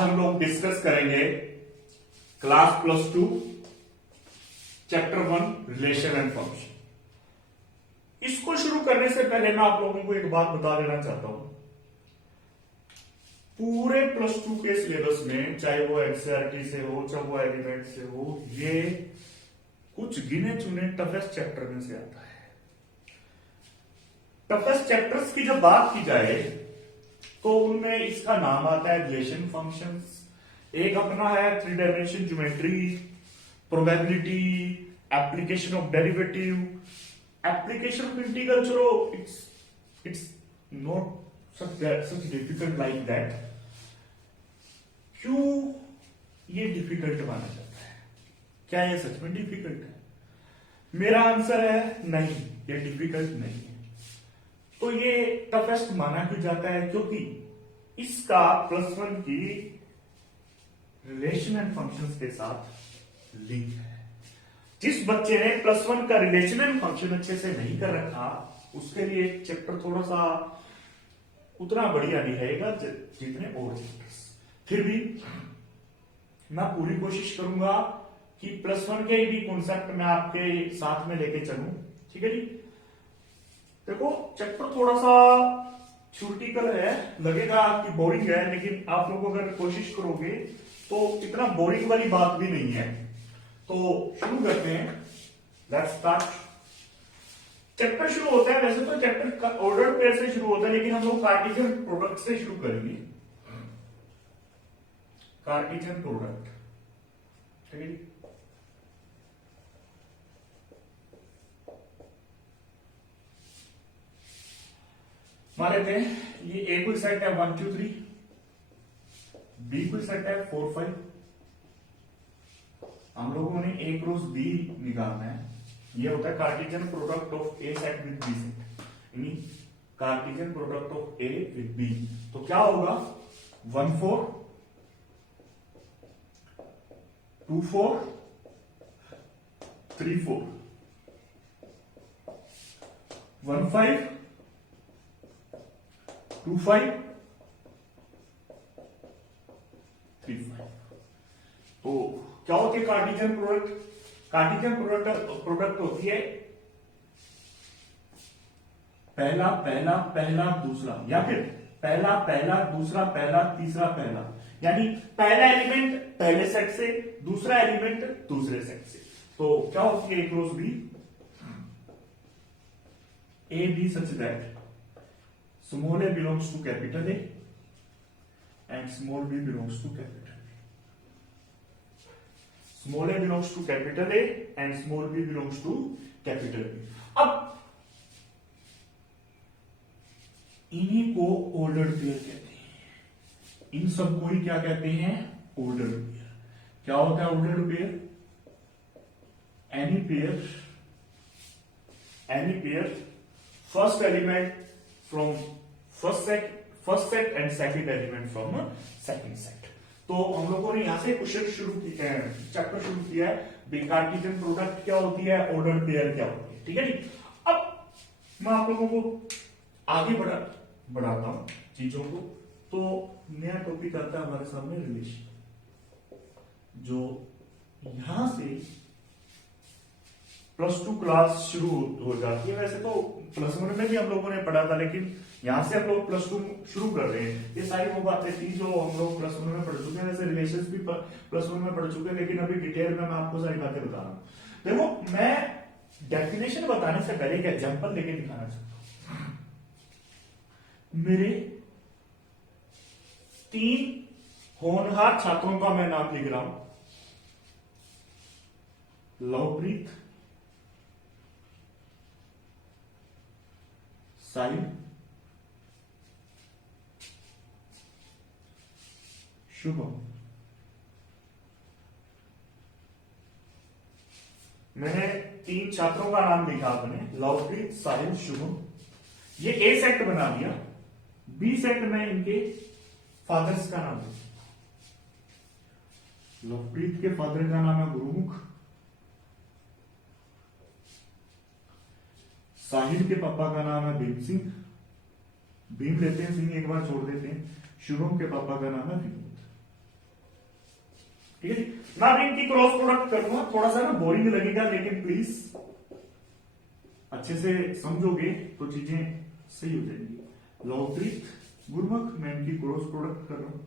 हम लोग डिस्कस करेंगे class +2 chapter 1 relation and function. इसको शुरू करने से पहले मैं आप लोगों को एक बात बता देना चाहता हूं। पूरे +2 के सिलेबस में, चाहे वो एनसीईआरटी से हो, चाहे वो एलिमेंट से हो, ये कुछ गिने चुने टफेस्ट चैप्टर में से आता है। टफेस्ट चैप्टर्स की जब बात की जाए तो उनमें इसका नाम आता है रिलेशन फंक्शंस। एक अपना है 3 dimension geometry, probability, application of derivative, application of integral. चलो it's not such difficult like that. क्यों ये डिफिकल्ट माना जाता है? क्या ये सच में डिफिकल्ट है? मेरा आंसर है नहीं, ये डिफिकल्ट नहीं है। तो ये टफेस्ट माना क्यों जाता है? क्योंकि इसका +1 की रिलेशन एंड फंक्शंस के साथ लिंक है। जिस बच्चे ने +1 का रिलेशन एंड फंक्शन अच्छे से नहीं कर रखा, उसके लिए चैप्टर थोड़ा सा उतना बढ़िया नहीं रहेगा जितने और चैप्टर्स। फिर भी मैं पूरी कोशिश करूंगा कि +1 के भी कॉन्सेप्ट में आपके साथ में लेके चलूं। ठीक है जी। देखो चैप्टर थोड़ा सा थ्योरेटिकल है, लगेगा कि बोरिंग है, लेकिन आप लोग अगर कोशिश करोगे तो इतना बोरिंग वाली बात भी नहीं है। तो शुरू करते हैं। Let's start. चैप्टर शुरू होता है, वैसे तो चैप्टर का ऑर्डर पेयर से शुरू होता है, लेकिन हम लोग कार्टेशियन प्रोडक्ट से शुरू करेंगे। कार्टेशियन प्रोडक्ट, ठीक है। मान लेते हैं ये ए कोई सेट है 1 2 3, बी कोई सेट है 4 5। हम लोगों ने ए क्रॉस बी निकालना है। ये होता है Cartesian product of A set with B set, यानी Cartesian product of A with B. तो क्या होगा? 1 4 2 4 3 4 1 5 2 5 3 5। तो क्या होती है कार्टेशियन प्रोडक्ट? कार्टेशियन प्रोडक्ट होती है पहला पहला पहला दूसरा, या फिर पहला पहला दूसरा पहला तीसरा पहला, यानी पहला एलिमेंट पहले सेट से, दूसरा एलिमेंट दूसरे सेट से। तो क्या होती है A cross B? A B such that small a belongs to capital A and small b belongs to capital B. Small a belongs to capital A and small b belongs to capital B. अब इन्हीं को ordered pair कहते हैं। इन सबको ही क्या कहते हैं? Ordered pair. क्या होता है ordered pair? Any pair first element from first set and second element from second set. तो हम लोगों ने यहां से क्वेश्चन शुरू किया है, चैप्टर शुरू किया है। कार्टेशियन प्रोडक्ट क्या होती है, ऑर्डर्ड पेयर क्या होती है। ठीक है जी। अब मैं आप लोगों को आगे बढ़ाता हूं चीजों को। तो नया टॉपिक आता है हमारे सामने रिलेशन, जो यहां से +2 क्लास शुरू हो जाती है। वैसे तो +1 में भी हम लोगों ने पढ़ा था, लेकिन यहां से हम लोग +2 शुरू कर रहे हैं। ये सारी वो बातें थी जो हम लोग +1 में पढ़ चुके हैं। वैसे रिलेशंस भी +1 में पढ़ चुके हैं, लेकिन अभी डिटेल में मैं आपको सारी बातें बता रहा हूं। देखो मैं डेफिनेशन बताने से पहले एक एग्जांपल लेके दिखाना चाहता हूं। मेरे 3 होनहार छात्रों का मैं नाम लिख रहा हूं। लवप्रीत, साहिल, शुभम। मैंने 3 छात्रों का नाम लिखा अपने, लवप्रीत, साहिल, शुभम। ये ए सेट बना दिया। बी सेट में इनके फादर्स का नाम लिखा। लवप्रीत के फादर का नाम है गुरुमुख, साहिल के पापा का नाम है भीम सिंह, भीम लेते हैं, सिंह एक बार छोड़ देते हैं। शुभम के पापा का नाम है विनोद। ठीक है। मैं अब इनकी क्रॉस प्रोडक्ट करूंगा, थोड़ा सा ना बोरिंग लगेगा, लेकिन प्लीज अच्छे से समझोगे तो चीजें सही हो जाएंगी। लवप्रीत गुरमुख, मैं इनकी क्रॉस प्रोडक्ट कर रहा हूं।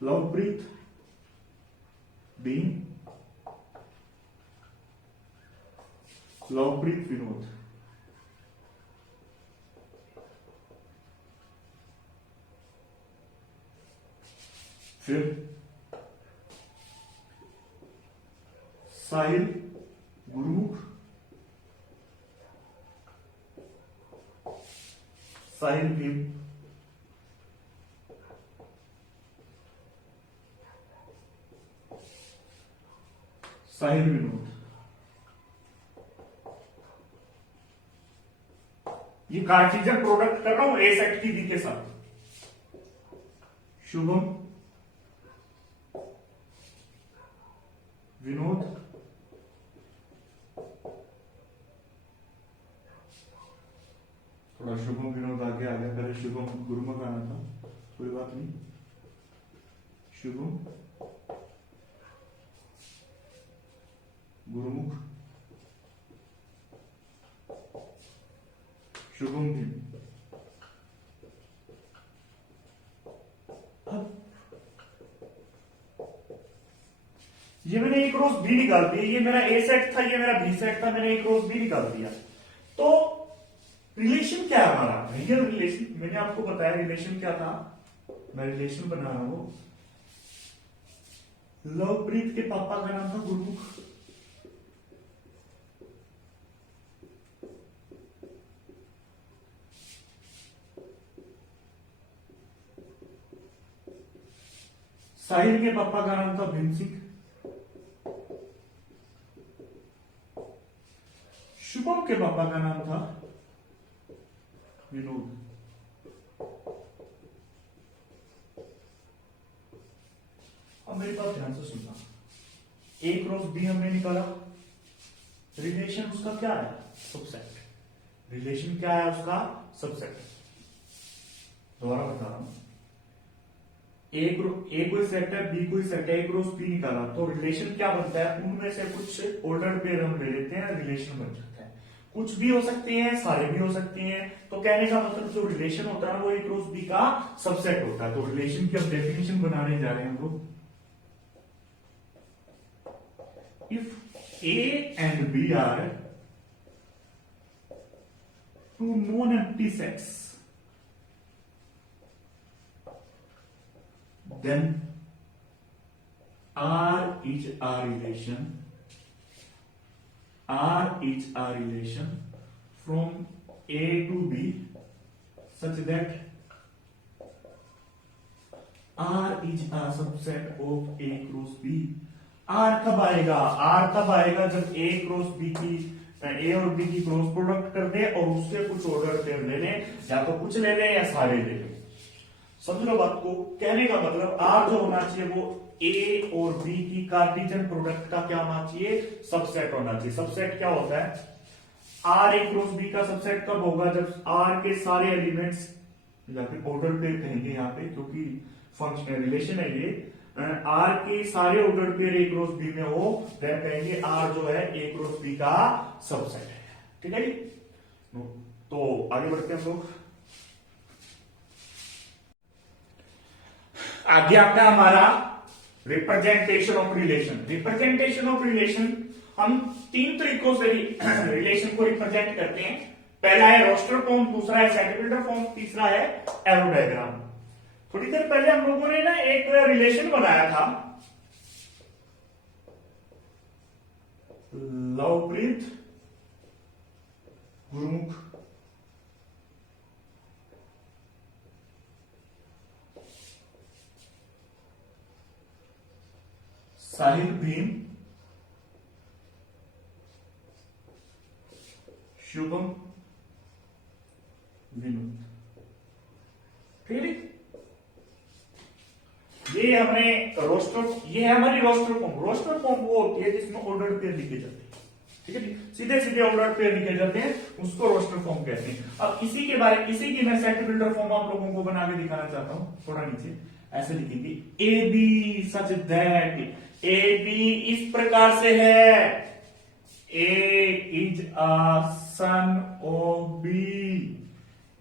लवप्रीत बीन, लवप्रीत विनोद। फिर साहिल गुरमुख, साहिल भीम, साहिल विनोद। ये कार्टिजन प्रोडक्ट कर रहा हूं ए सेट की बी के साथ। शुभम, विनोद, थोड़ा शुभम विनोद आगे आ गया, पहले शुभम गुरमुख आना था, कोई बात नहीं। शुभम गुरमुख, शुभम भीम। ये मैंने एक रोज बी निकाल दिया, ये मेरा ए सेट था, ये मेरा बी सेट था, मैंने एक रोज बी निकाल दिया। तो रिलेशन क्या है हमारा, रियल रिलेशन। मैंने आपको बताया रिलेशन क्या था, मैं रिलेशन बना रहा हूं। लवप्रीत के पापा का नाम था गुरमुख, साहिल के पापा का नाम था भीम सिंह, शुभम के पापा का नाम था विनोद। अब मेरी बात ध्यान से सुनना, ए क्रॉस बी हमने निकाला, रिलेशन उसका क्या है, सबसेट। रिलेशन क्या है उसका, सबसेट। दोबारा बता रहा हूं, ए कोई सेट है, बी कोई सेट है, ए क्रॉस बी निकाला, तो रिलेशन क्या बनता है, उनमें से कुछ ऑर्डर पेयर हम ले लेते हैं, रिलेशन बन जाता है। कुछ भी हो सकते हैं, सारे भी हो सकते हैं। तो कहने का मतलब जो रिलेशन होता है ना, वो ए क्रॉस बी का सबसेट होता है। तो रिलेशन की हम डेफिनेशन बनाने जा रहे हैं हम लोग। If A and B are two non empty sets, then R is a relation. R is a relation from A to B such that R is a subset of A cross B. R कब आएगा, R तब आएगा जब A cross B की, A और B की cross product कर दे और उसके कुछ ऑर्डर पेयर ले लें, या तो कुछ ले लें या सारे ले लें। समझ लो बात को, कहने का मतलब आर जो होना चाहिए वो ए और बी की कार्टिजन प्रोडक्ट का क्या होना चाहिए, सबसेट होना चाहिए। सबसेट क्या होता है, आर ए क्रॉस बी का सबसेट कब होगा, जब आर के सारे एलिमेंट्स, या फिर ऑर्डर पेयर कहेंगे यहाँ पे क्योंकि फंक्शन रिलेशन है ये, आर के सारे order pair A cross B में हो, देन कहेंगे आर जो है ए क्रॉस बी का सबसेट है। ठीक है जी, तो आगे बढ़ते हैं हम लोग। आगे आता है हमारा representation of relation. Representation of relation हम तीन तरीकों से रिलेशन को रिप्रेजेंट करते हैं। पहला है रोस्टर फॉर्म, दूसरा है सेंटीमीटर फॉर्म, तीसरा है एरो डायग्राम। थोड़ी देर पहले हम लोगों ने ना एक रिलेशन बनाया था, लवप्रीत गुरमुख, साहिल भीम, शुभम विनोद। ठीक है, ये हमने रोस्टर, ये है हमारी रोस्टर फॉर्म। रोस्टर फॉर्म वो होती है जिसमें ऑर्डर पेयर लिखे जाते हैं। ठीक है जी, सीधे सीधे ऑर्डर पेयर लिखे जाते हैं, उसको रोस्टर फॉर्म कहते हैं। अब इसी की मैं सेट बिल्डर फॉर्म आप लोगों को बना के दिखाना चाहता हूं, थोड़ा नीचे। ऐसे लिखेंगे A B such that A B इस प्रकार से है, A is a son of B,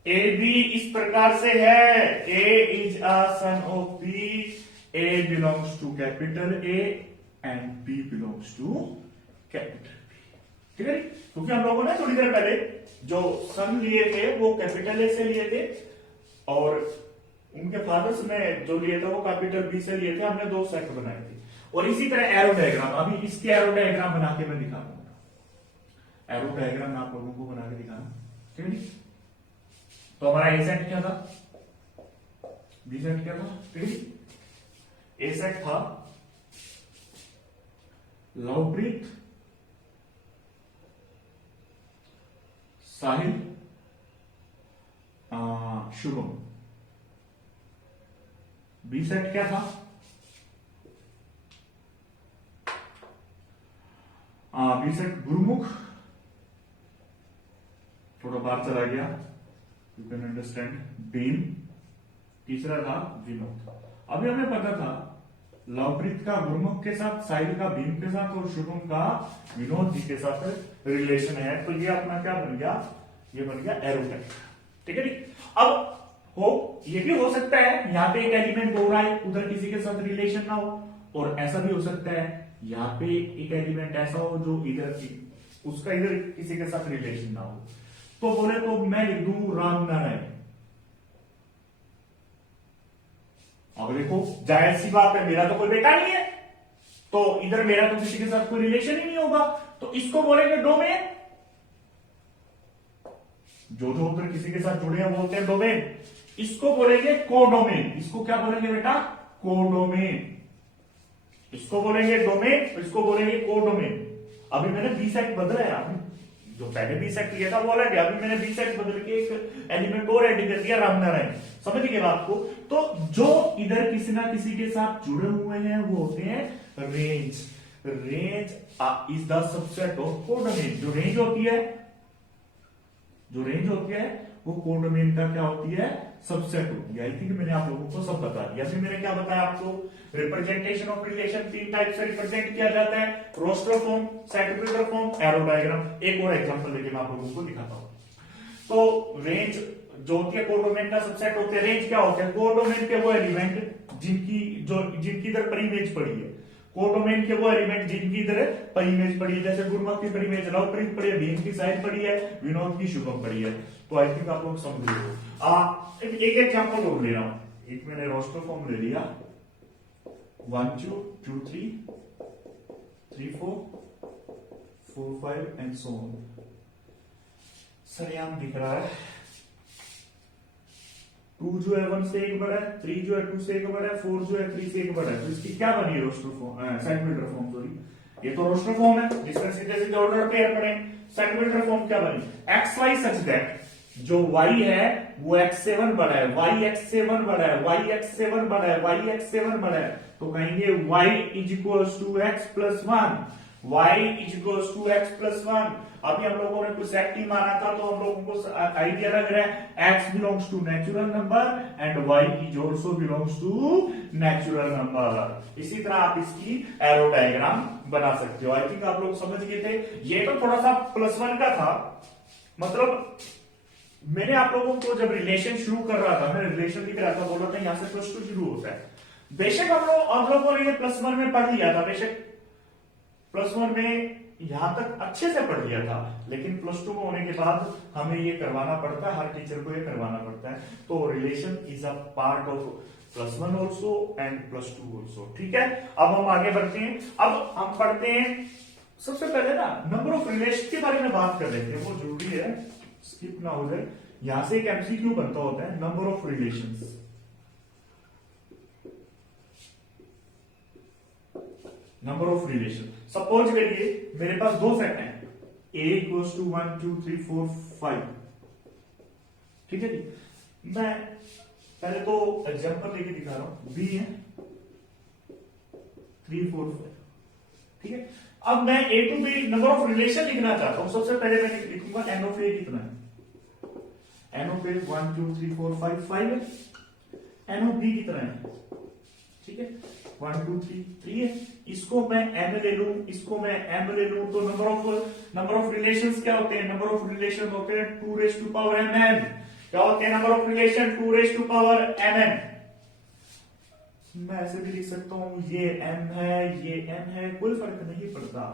A B इस प्रकार से है, A is a son of B, A belongs to capital A and B belongs to capital B. ठीक है, क्योंकि हम लोगों ने थोड़ी देर पहले जो सन लिए थे वो कैपिटल ए से लिए थे और उनके फादर्स ने जो लिए थे वो कैपिटल बी से लिए थे। हमने दो सेट बनाए थे। और इसी तरह एरो डायग्राम, अभी इसके एरो डायग्राम बना के मैं दिखा दूंगा। एरो डायग्राम आप लोगों को बना के दिखाना, ठीक है। तो हमारा ए सेट क्या था, बी सेट क्या था, ठीक है। ए सेट था लवप्रीत, साहिल, शुभम। बी सेट क्या था, बी सेट गुरुमुख, थोड़ा बाहर चला गया, यू कैन अंडरस्टैंड, भीम। तीसरा था विनोद। अभी हमें पता था लवप्रीत का गुरुमुख के साथ, साहिल का भीम के साथ और शुभम का विनोद जी के साथ रिलेशन है। तो ये अपना क्या बन गया, ये बन गया एरो डायग्राम, ठीक है। अब ये भी हो सकता है यहाँ पे एक एलिमेंट हो रहा है, उधर किसी के साथ रिलेशन ना हो, और ऐसा भी हो सकता है यहाँ पे एक एलिमेंट ऐसा हो जो इधर उसका इधर किसी के साथ रिलेशन ना हो। तो बोले तो मैं लिख दूं राम नारायण। अब देखो जाहिर सी बात है, मेरा तो कोई बेटा नहीं है, तो इधर मेरा तो किसी के साथ कोई रिलेशन ही नहीं होगा, तो इसको बोलेंगे डोमेन। जो जो उधर किसी के साथ जुड़े हैं बोलते हैं डोमेन, इसको बोलेंगे कोडोमेन। इसको क्या बोलेंगे बेटा, कोडोमेन। इसको बोलेंगे डोमेन, इसको बोलेंगे कोडोमेन। अभी मैंने बी सेट बदला है, आपने जो पहले बी सेट किया था वो अलग है, अभी मैंने बी सेट बदल के एक एलिमेंट और ऐड कर दिया, रामनारायण। समझ गए बात को। तो जो इधर किसी ना किसी के साथ जुड़े हुए हैं वो होते हैं range. Range is the subset of codomain. जो रेंज होती है, जो रेंज होती है वो कोडोमेन का क्या होती है, सबसेट होती है। आई थिंक मैंने आप लोगों को सब बता दिया। फिर मैंने क्या बताया आपको, रिप्रेजेंटेशन ऑफ रिलेशन 3 टाइप से रिप्रेजेंट किया जाता है, roster form, secretary form, arrow diagram. एक और एग्जांपल लेके मैं आप लोगों को दिखाता हूं। तो रेंज जो होती है कोडोमेन का सबसेट होते हैं। रेंज क्या होता है, कोडोमेन के वो एलिमेंट जिनकी इधर परिमेज पड़ी है, कोडोमेन के वो एलिमेंट जिनकी इधर परिमेज पड़ी है। जैसे गुरुमुख की परिमेज लवप्रीत पड़ी है, भीम की साहिल पड़ी है, विनोद की शुभम पड़ी है। तो आई थिंक आप लोग समझ लो। एक एग्जांपल और ले रहा हूं। एक मैंने रोस्टर फॉर्म ले लिया, 1 2 2 3 3 4 4 5 एंड सो ऑन। सरेआम दिख रहा है। 2 जो है 1 से 1 बड़ा है, 3 जो है 2 से 1 बड़ा है, 4 जो है 3 से 1 बड़ा है। तो इसकी क्या बनी रोस्टर फॉर्म, सेगमेंटर फॉर्म, सॉरी। ये तो रोस्टर फॉर्म है जिसमें सीधे सीधे ऑर्डर पेयर पड़े। सेगमेंटर फॉर्म क्या बनी, एक्स वाई सच दैट जो y है वो x से 1 बड़ा है, y x से 1 बड़ा है, y x से 1 बड़ा है, y x से 1 बड़ा है। तो कहेंगे y is equals to x plus 1, y is equals to x plus 1। अभी हम लोगों ने कुछ सेट माना था, तो हम लोगों को आइडिया लग रहा है x belongs to natural number and y is also belongs to natural number. इसी तरह आप इसकी एरो डायग्राम बना सकते हो। आई थिंक आप लोग समझ गए थे। ये तो थोड़ा सा +1 का था, मतलब मैंने आप लोगों को जब रिलेशन शुरू कर रहा था, मैं रिलेशन लिख रहा था, बोल रहा था यहां से +2 शुरू होता है। बेशक हम लोगों ने ये +1 में पढ़ लिया था, बेशक +1 में यहां तक अच्छे से पढ़ लिया था, लेकिन +2 में होने के बाद हमें ये करवाना पड़ता है, हर टीचर को ये करवाना पड़ता है। तो relation is a part of +1 also and +2 also. ठीक है, अब हम आगे बढ़ते हैं। अब हम पढ़ते हैं, सबसे पहले ना नंबर ऑफ रिलेशन के बारे में बात कर लेते हैं, वो जरूरी है, स्किप ना हो जाए। यहां से एक एमसीक्यू बनता होता है, number of relations. Number of relation, suppose करिए मेरे पास दो सेट हैं, a इक्वल्स टू 1 2 3 4 5। ठीक है जी, मैं पहले तो एग्जांपल लेके दिखा रहा हूं। b है 3 4 5। ठीक है, अब मैं a to b number of relation लिखना चाहता हूं। सबसे पहले मैं लिखूंगा n ऑफ a कितना है, n ऑफ a 1 2 3 4 5 5 है। n ऑफ b कितना है ठीक है, 1 2 3 3 है। इसको मैं m ले लूं, इसको मैं m ले लूं, तो नंबर ऑफ रिलेशंस क्या होते हैं? नंबर ऑफ रिलेशन होते हैं 2 रेज़ टू पावर mn। क्या होते हैं number of relation? 2 raise to power mn। मैं ऐसे भी लिख सकता हूं, ये m है, ये m है, कोई फर्क नहीं पड़ता।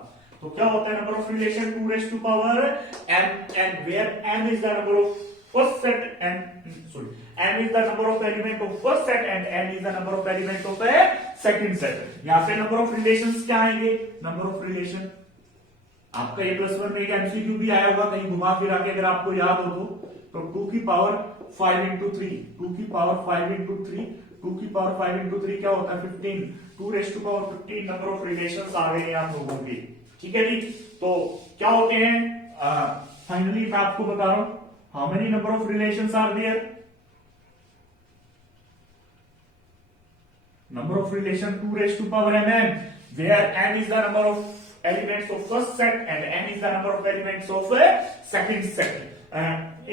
तो क्या होता है number of relation? 2 raise to power m, and where m is the number of first set and m is the number of element of first set and n is the number of element of a second set। यहां पे number of relations क्या आएंगे? Number of relation आपका ये plus one में एक MCQ भी आया होगा कहीं घुमा फिरा के, अगर आपको याद हो तो 2 की पावर 5 इंटू 3, 2 की पावर 5 इंटू 3, 2 की पावर 5 इंटू 3 क्या होता है? 15। 2 raise to power 15 number of relations आ गए हैं आप लोगों के, ठीक है जी। तो क्या होते हैं? फाइनली मैं आपको बता रहा हूं, how many number of relations are there? Number of relation 2 raised to power mn, where n is the number of elements of first set and n is the number of elements of second set।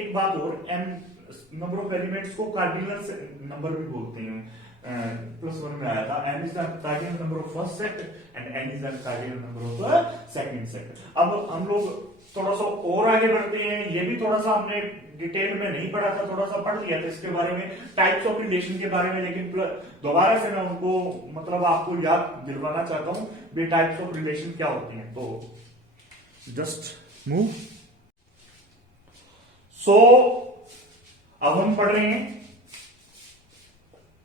एक बात और, n number of elements को cardinal number भी बोलते हैं, plus one में आया था। n is the cardinal number of first set and n is the cardinal number of second set. अब हम लोग थोड़ा सा और आगे बढ़ते हैं, ये भी थोड़ा सा हमने डिटेल में नहीं पढ़ा था, थोड़ा सा पढ़ लिया था इसके बारे में, टाइप्स ऑफ रिलेशन के बारे में, लेकिन दोबारा से मैं उनको मतलब आपको याद दिलवाना चाहता हूं वे टाइप्स ऑफ रिलेशन क्या होते हैं। तो जस्ट मूव। सो अब हम पढ़ रहे हैं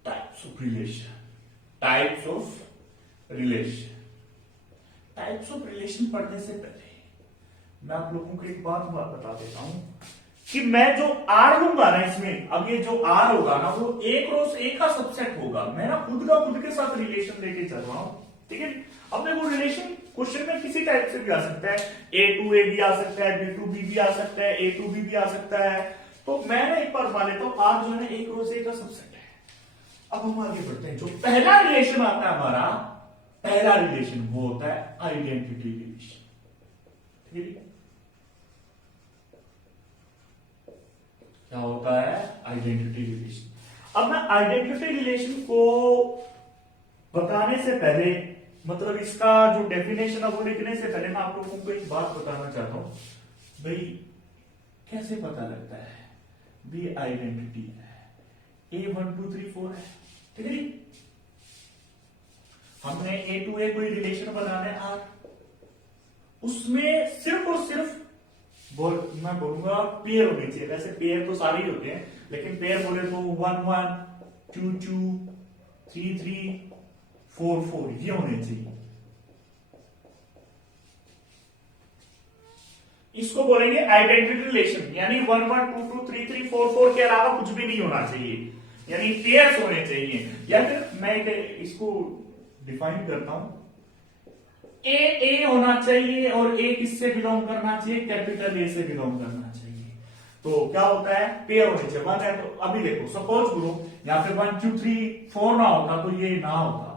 types of relation. Types of relation, types of relation पढ़ने से पहले मैं आप लोगों को एक बात बता देता हूं कि मैं जो आर लूंगा ना इसमें, अब ये जो आर होगा ना वो एक रोज एक का सबसेट होगा। मैं ना खुद के साथ रिलेशन लेके चल रहा हूं, ठीक है। अब देखो रिलेशन क्वेश्चन में किसी टाइप से भी आ सकता है, ए टू ए भी आ सकता है, बी टू बी भी आ सकता है, ए टू बी भी आ सकता है। तो मैं ना एक बार मान लेता हूं आर जो है ना एक रोज एक का सबसेट है। अब हम आगे बढ़ते हैं, जो पहला रिलेशन आता है हमारा, पहला रिलेशन वो होता है आइडेंटिटी रिलेशन, ठीक है। क्या होता है? Identity relation. अब मैं आइडेंटिटी रिलेशन को बताने से पहले, मतलब इसका जो डेफिनेशन है वो लिखने से पहले मैं आप लोगों को एक बात बताना चाहता हूं। भाई कैसे पता लगता है भी आइडेंटिटी है? ए 1 2 3 4 है, ठीक है। हमने ए टू ए कोई रिलेशन बनाना है आर, उसमें सिर्फ और सिर्फ मैं बोलूंगा पेयर होने चाहिए। वैसे पेयर तो सारे ही होते हैं, लेकिन पेयर बोले तो 1 1 2 2 3 3 4 4 ये होने चाहिए। इसको बोलेंगे आइडेंटिटी रिलेशन, यानी 1 1 2 2 3 3 4 4 के अलावा कुछ भी नहीं होना चाहिए, यानी पेयर्स होने चाहिए। या फिर मैं इसको डिफाइन करता हूं, ए होना चाहिए और ए किससे बिलोंग करना चाहिए? कैपिटल ए से बिलोंग करना चाहिए। तो क्या होता है? पेयर होने चाहिए। वन है तो अभी देखो सपोज करो यहां पे 1 2 3 4 ना होता तो ये ना होता,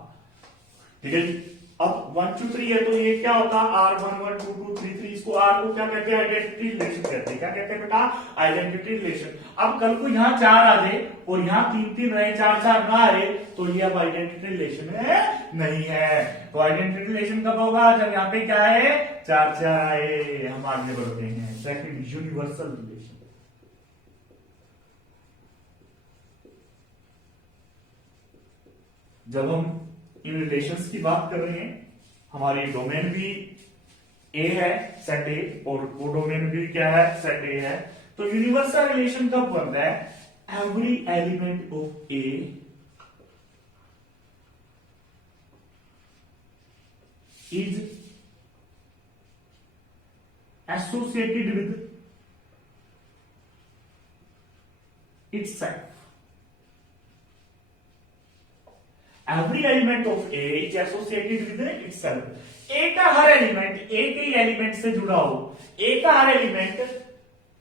ठीक है जी। अब 1 2 3 है तो ये क्या होता? आर 1 1 2 2 3 3। इसको आर को क्या कहते हैं? आइडेंटिटी रिलेशन कहते हैं। क्या कहते हैं बेटा? Identity relation. अब कल को यहां 4 आ जाए और यहां 3 3 रहे, 4 4 ना आए तो ये अब आइडेंटिटी रिलेशन है नहीं है। तो आइडेंटिटी रिलेशन कब होगा? जब यहां पे क्या है? 4 4 आए। हम आगे बढ़ते हैं। Second, universal relation. जब हम इन रिलेशंस की बात कर रहे हैं, हमारी डोमेन भी ए है, सेट ए, और वो डोमेन भी क्या है? सेट ए है। तो यूनिवर्सल रिलेशन कब बनता है? Every element of A is associated with itself. Every element of A is associated with itself. A का हर एलिमेंट A के ही एलिमेंट से जुड़ा हो, A का हर एलिमेंट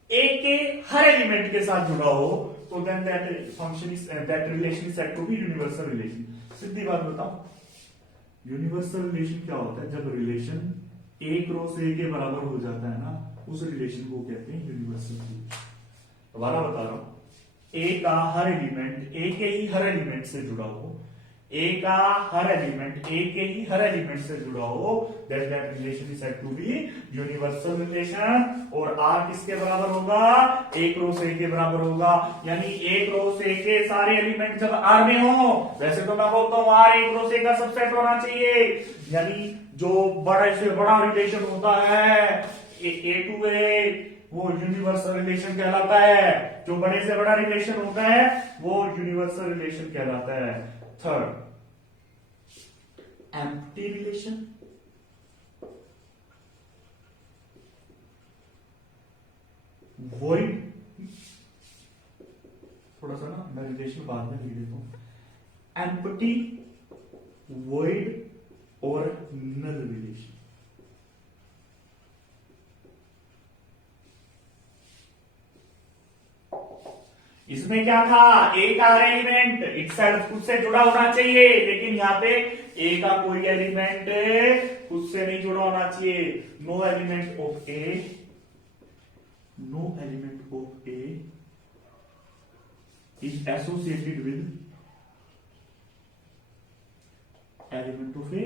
A के हर एलिमेंट के साथ जुड़ा हो, तो then that function is that relation is said to be universal relation. सीधी बात बताओ, यूनिवर्सल रिलेशन क्या होता है? जब रिलेशन ए क्रॉस ए के बराबर हो जाता है ना, उस रिलेशन को कहते हैं यूनिवर्सल रिलेशन। दोबारा बता रहा हूं, ए का हर एलिमेंट ए के ही हर एलिमेंट से जुड़ा हो, ए का हर एलिमेंट, ए के ही हर एलिमेंट से जुड़ा हो, that relation is said to be universal relation. और आर किसके बराबर होगा, ए क्रॉस ए के बराबर होगा। यानी ए क्रॉस ए के सारे एलिमेंट जब आर में हो, वैसे तो मैं बोलता हूं आर ए क्रॉस ए का सबसेट होना चाहिए। यानी जो बड़े से बड़ा रिलेशन होता है ए टू ए, वो यूनिवर्सल रिलेशन कहलाता है। जो बड़े से बड़ा रिलेशन होता है वो यूनिवर्सल रिलेशन कहलाता है। Third, empty relation. वॉइड, थोड़ा सा ना मैं रिलेशन बाद में लिख देता हूं। एम्प्टी, वॉइड और नल रिलेशन। इसमें क्या था, ए का हर एलिमेंट इटसेल्फ खुद से जुड़ा होना चाहिए, लेकिन यहां पे ए का कोई एलिमेंट खुद से नहीं जुड़ा होना चाहिए। No element of A, no element of A is associated with element of A.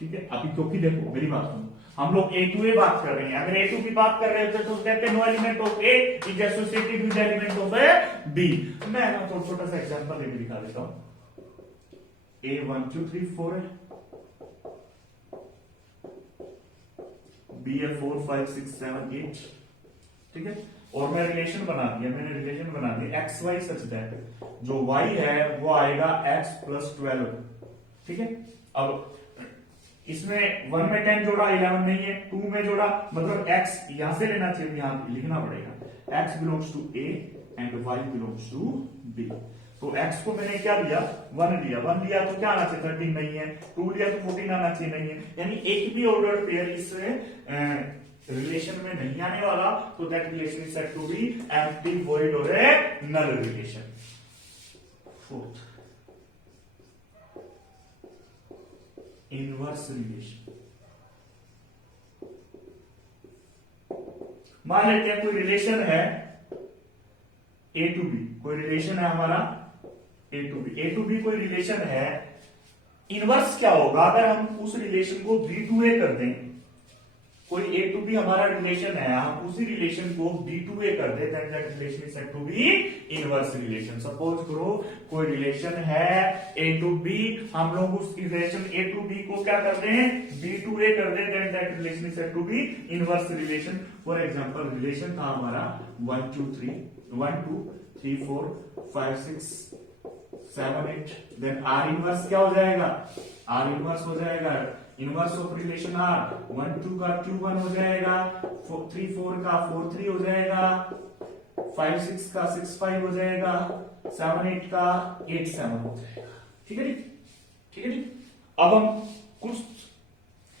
ठीक है, अभी क्योंकि देखो मेरी बात सुनो, हम लोग ए टू ए बात कर रहे हैं। अगर ए टू की बात कर रहे होते तो कहते हैं no element of A is associated with element of A B. मैं ना तो छोटा सा एग्जांपल लेके दिखा देता हूं। ए 1 2 3 4 है, बी है 4 5 6 7 8। ठीक है, और मैं रिलेशन बना दिया, मैंने रिलेशन बना दिया एक्स वाई सच दैट जो वाई है वो आएगा एक्स प्लस 12। ठीक है, अब इसमें 1 में 10 जोड़ा 11 नहीं है, 2 में जोड़ा मतलब x यहां से लेना चाहिए, यहां लिखना पड़ेगा x belongs to a and y belongs to b। तो x को मैंने क्या लिया, 1 लिया। 1 लिया तो क्या आना चाहिए, 13 नहीं है। 2 लिया तो 14 आना चाहिए, नहीं है। यानी एक भी ऑर्डर पेयर इस रिलेशन में नहीं आने वाला, तो that relation is said to be empty, void और a null relation. Fourth, inverse relation. मान लेते हैं कोई रिलेशन है ए टू बी, कोई रिलेशन है हमारा A to B. A to B कोई रिलेशन है, इनवर्स क्या होगा अगर हम उस रिलेशन को बी टू ए कर दें। कोई ए टू बी हमारा रिलेशन है, हम उसी रिलेशन को बी टू ए कर दें, that relation is said to be inverse relation. Suppose करो कोई रिलेशन है ए टू बी, हम लोग उस रिलेशन ए टू बी को क्या कर दें, बी टू ए कर दें, that relation is said to be inverse relation. For example relation था हमारा 1 2 3 1 2 3 4 5 6 7 8, देन आर इनवर्स क्या हो जाएगा, आर इनवर्स हो जाएगा इनवर्स ऑफ रिलेशन आर। 1 2 का Q1 हो जाएगा, 3 4 का 4 3 हो जाएगा, 5 6 का 6 5 हो जाएगा, 7 8 का 8 7 हो जाएगा। ठीक है, ठीक है जी। अब हम कुछ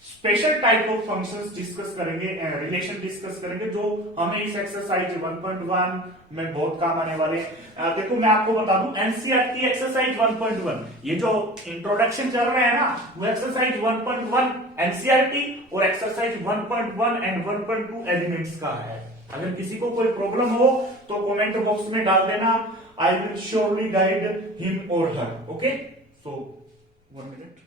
special type of functions discuss करेंगे, रिलेशन डिस्कस करेंगे, जो हमें इस एक्सरसाइज 1.1 में बहुत काम आने वाले हैं। देखो मैं आपको बता दूं, एनसीईआरटी एक्सरसाइज 1.1, ये जो इंट्रोडक्शन चल रहा है ना, वो एक्सरसाइज 1.1 एनसीईआरटी और एक्सरसाइज 1.1 एंड 1.2 एलिमेंट्स का है। अगर किसी को कोई प्रॉब्लम हो तो कमेंट बॉक्स में डाल देना, I will surely guide him और हर। ओके, सो 1 मिनट।